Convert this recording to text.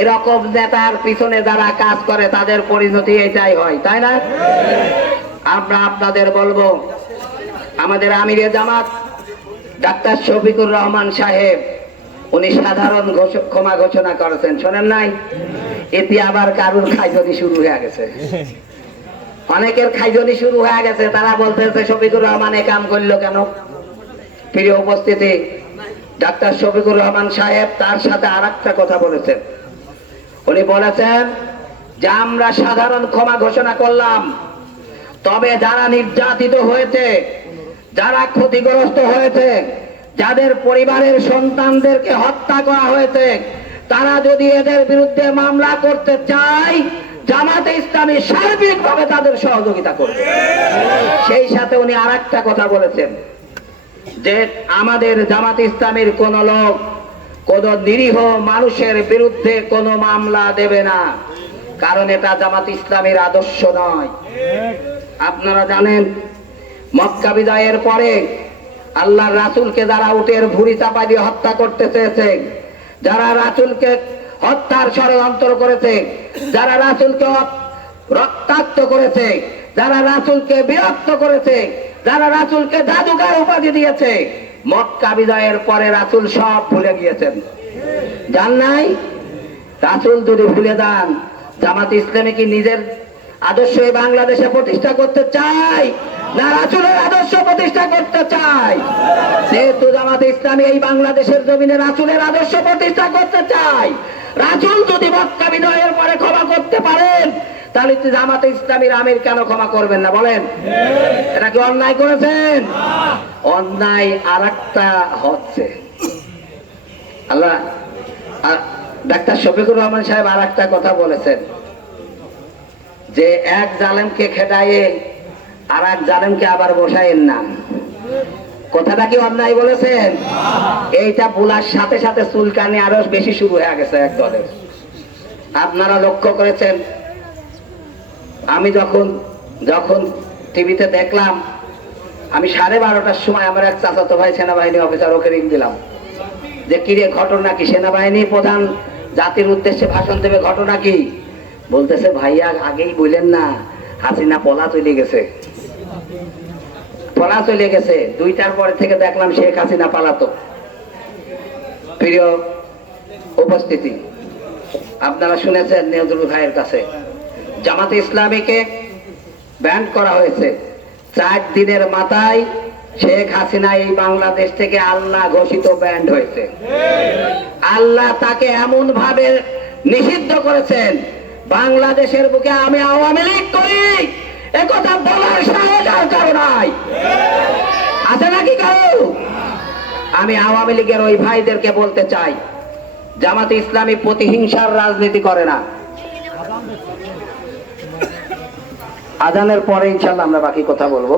এরকম নেতার পিছনে যারা কাজ করে, তাদের পরিণতি এটাই হয়, তাই না? আমরা আপনাদের বলব, আমাদের আমিরে জামাত, ডাক্তার শফিকুর রহমান সাহেব, উনি সাধারণ ক্ষমা ঘোষণা করেছেন। শোনেন নাই? এতে আবার কারুর খাইজনি শুরু হয়ে গেছে? অনেকের খাইজনি শুরু হয়ে গেছে, তারা বলতেছে, শফিকুর রহমান এ কাম করল কেন? প্রিয় উপস্থিতি, ডাক্তার শফিকুর রহমান সাহেব তার সাথে আর কথা বলেছেন। উনি বলেছেন যে আমরা সাধারণ ক্ষমা ঘোষণা করলাম। তবে যারা নির্যাতিত হয়েছে, যারা ক্ষতিগ্রস্ত হয়েছে, যাদের পরিবারের সন্তানদেরকে হত্যা করা হয়েছে, তারা যদি এদের বিরুদ্ধে মামলা করতে চায়, জামাতে ইসলামী সার্বিকভাবে তাদের সহযোগিতা করবে। সেই সাথে উনি আর কথা বলেছেন যে আমাদের জামাত ইসলামের কোন লোক কোন নিরীহ মানুষের বিরুদ্ধে কোনো মামলা দেবে না। কারণ এটা জামাত ইসলামের আদর্শ নয়। আপনারা জানেন, মক্কা বিজয়ের পরে আল্লাহ রাসুলকে যারা উটের ভুড়ি চাপা দিয়ে হত্যা করতে চেয়েছে, যারা রাসুলকে হত্যার ষড়যন্ত্র করেছে, যারা রাসুলকে রক্তাক্ত করেছে, যারা রাসুলকে বিরক্ত করেছে, যারা রাসুলকে জাদুকার উপাধি দিয়েছে মক্কা বিজয়ের পরে রাসুল সব ভুলে গিয়েছেন। জান নাই? রাসুল যদি ভুলে যান, জামাত ইসলামী কি নিজের আদর্শ এই বাংলাদেশে প্রতিষ্ঠা করতে চাই না রাসুলের আদর্শ প্রতিষ্ঠা করতে চাই যেহেতু জামাত ইসলামী এই বাংলাদেশের জমিনে রাসুলের আদর্শ প্রতিষ্ঠা করতে চাই রাসুল যদি মক্কা বিজয়ের পরে ক্ষমা করতে পারেন, তাহলে জামাতে ইসলামীর আমির কেন ক্ষমা করবেন না? বলেন। এটা কি অন্যায় করেছেন? অন্যায় আর একটা হচ্ছে। আল্লাহ ডাক্তার শফিকুর রহমান সাহেব আর একটা কথা বলেছেন। যে এক জালেমকে খেটাইয়ে আর এক জালেমকে আবার বসাইয়েন না। কথাটা কি অন্যায় বলেছেন? এইটা বলার সাথে সাথে চুলকানি আরও বেশি শুরু হয়ে গেছে এক দলের আপনারা লক্ষ্য করেছেন? আমি যখন যখন টিভিতে দেখলাম, আমি সাড়ে বারোটার সময় আমার এক চাচাতো ভাই সেনাবাহিনী অফিসার ওকে রিং দিলাম। যে কিরে ঘটনা কি? সেনাবাহিনী প্রধান জাতির উদ্দেশ্যে ভাষণ দেবে, ঘটনা কি? বলতেছে, ভাইয়া, আগেই বললেন না, হাসিনা পলা চলে গেছে। পলা চলে গেছে। দুইটার পরে থেকে দেখলাম শেখ হাসিনা পালাতো। প্রিয় উপস্থিতি, আপনারা শুনেছেন নেজরুল ভাইয়ের কাছে, জামাতে ইসলামীকে ব্যান্ড করা হয়েছে। চার দিনের মাথায় শেখ হাসিনা এই বাংলাদেশ থেকে আল্লাহ ঘোষিত ব্যান্ড হয়েছে। আল্লাহ তাকে এমন ভাবে নিষিদ্ধ করেছেন, বাংলাদেশের বুকে আমি আওয়ামী লীগ করি। একথা বলার সাহস আর কারও নাই। আছে নাকি কারও? আমি আওয়ামী লীগের ওই ভাইদেরকে বলতে চাই, জামাত ইসলামী প্রতিহিংসার রাজনীতি করে না। আজানের পরে ইনশাল্লাহ আমরা বাকি কথা বলব।